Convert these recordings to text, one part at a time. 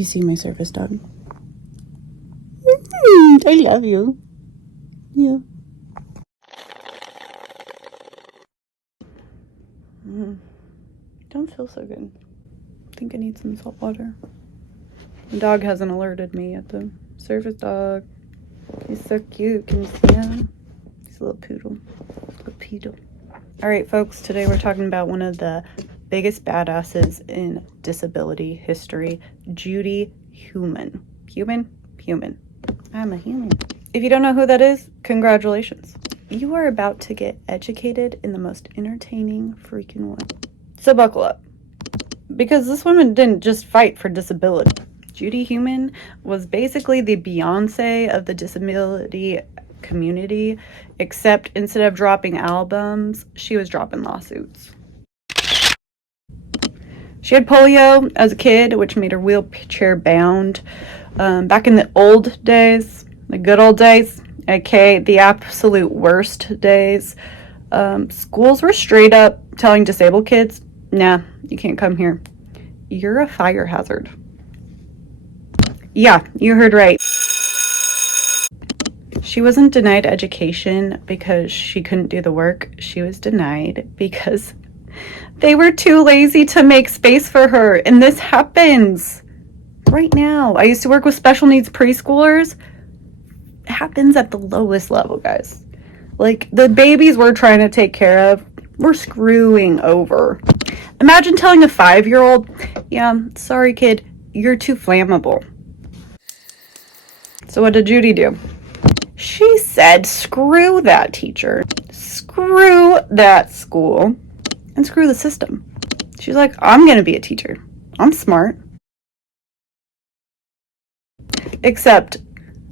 you see my service dog? I love you. Yeah. Don't feel so good. I think I need some salt water. The dog hasn't alerted me yet, though. Service dog. He's so cute. Can you see him? He's a little poodle. A poodle. Alright, folks. Today we're talking about one of the biggest badasses in disability history, Judy Heumann. Human? I'm a human. If you don't know who that is, congratulations. You are about to get educated in the most entertaining freaking way. So buckle up. Because this woman didn't just fight for disability. Judy Heumann was basically the Beyonce of the disability community, except instead of dropping albums, she was dropping lawsuits. She had polio as a kid, which made her wheelchair bound. Back in the old days, the good old days, aka the absolute worst days, schools were straight up telling disabled kids, nah, you can't come here. You're a fire hazard. Yeah, you heard right. She wasn't denied education because she couldn't do the work. She was denied because they were too lazy to make space for her. And this happens right now. I used to work with special needs preschoolers. It happens at the lowest level, guys. Like, the babies we're trying to take care of, we're screwing over. Imagine telling a 5-year-old, yeah, sorry kid, you're too flammable. So what did Judy do? She said, screw that teacher, screw that school, and screw the system. She's like, I'm gonna be a teacher. I'm smart. Except,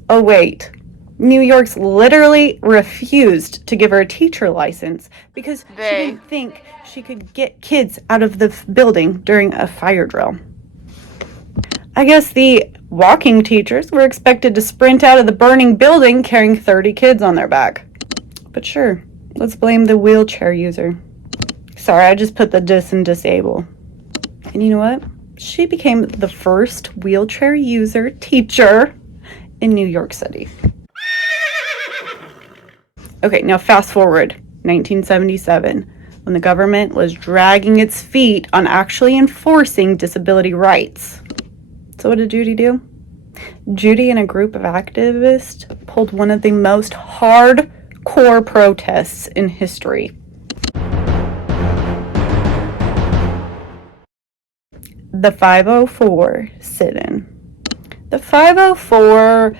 oh wait, New York's literally refused to give her a teacher license because she didn't think she could get kids out of the building during a fire drill. I guess the walking teachers were expected to sprint out of the burning building carrying 30 kids on their back. But sure, let's blame the wheelchair user. Sorry, I just put the dis in disable. And you know what? She became the first wheelchair user teacher in New York City. Okay, now fast forward, 1977, when the government was dragging its feet on actually enforcing disability rights. So what did Judy do? Judy and a group of activists pulled one of the most hardcore protests in history. The 504 sit-in. The 504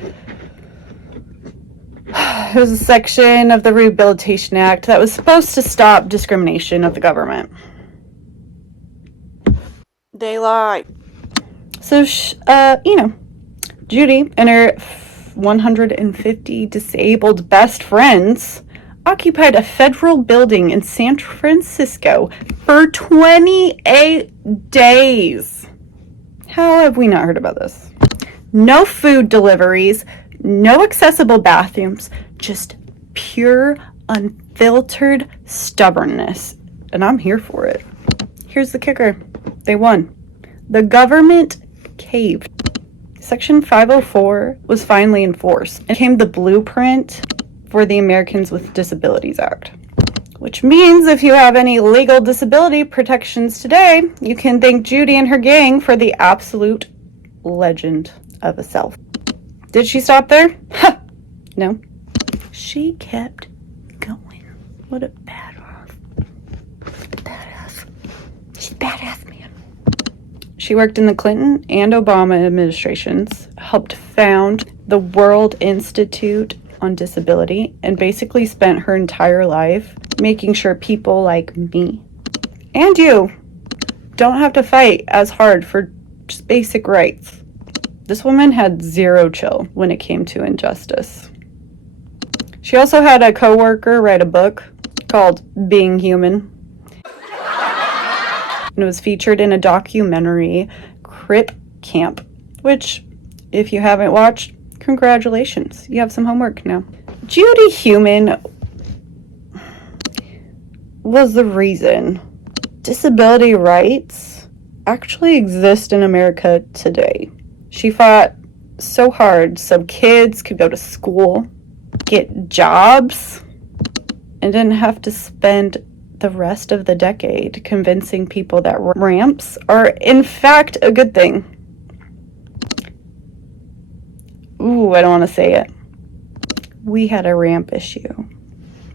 was a section of the Rehabilitation Act that was supposed to stop discrimination of the government. They lied. So, Judy and her 150 disabled best friends occupied a federal building in San Francisco for 28 days. How have we not heard about this? No food deliveries, no accessible bathrooms, just pure, unfiltered stubbornness. And I'm here for it. Here's the kicker. They won. The government caved. Section 504 was finally enforced and became the blueprint for the Americans with Disabilities Act. Which means if you have any legal disability protections today, you can thank Judy and her gang for the absolute legend of a self. Did she stop there? Ha! No. She kept going. What a badass. Badass. She's badass, man. She worked in the Clinton and Obama administrations, helped found the World Institute on Disability, and basically spent her entire life making sure people like me and you don't have to fight as hard for just basic rights. This woman had zero chill when it came to injustice. She also had a coworker write a book called Being Human. And it was featured in a documentary, Crip Camp, which, if you haven't watched, congratulations, you have some homework now. Judy Heumann was the reason disability rights actually exist in America today. She fought so hard so kids could go to school, get jobs, and didn't have to spend the rest of the decade convincing people that ramps are in fact a good thing. Ooh, I don't want to say it. We had a ramp issue.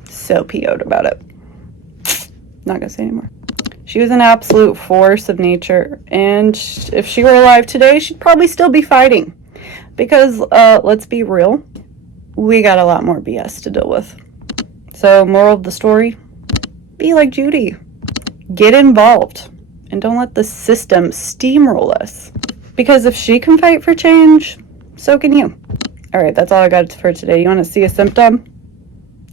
So PO'd about it. Not gonna say anymore. She was an absolute force of nature, and if she were alive today, she'd probably still be fighting. Because, let's be real, we got a lot more BS to deal with. So, moral of the story, be like Judy. Get involved, and don't let the system steamroll us. Because if she can fight for change, so can you. Alright, that's all I got for today. You want to see a symptom?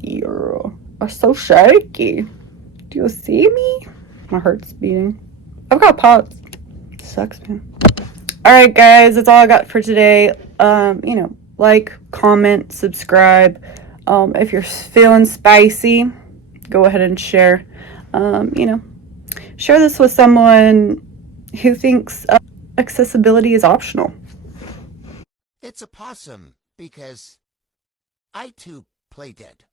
You are so shaky. Do you see me? My heart's beating. I've got POTS. Sucks, man. Alright, guys, that's all I got for today. Like, comment, subscribe. If you're feeling spicy, go ahead and share. Share this with someone who thinks accessibility is optional. It's a possum because I too play dead.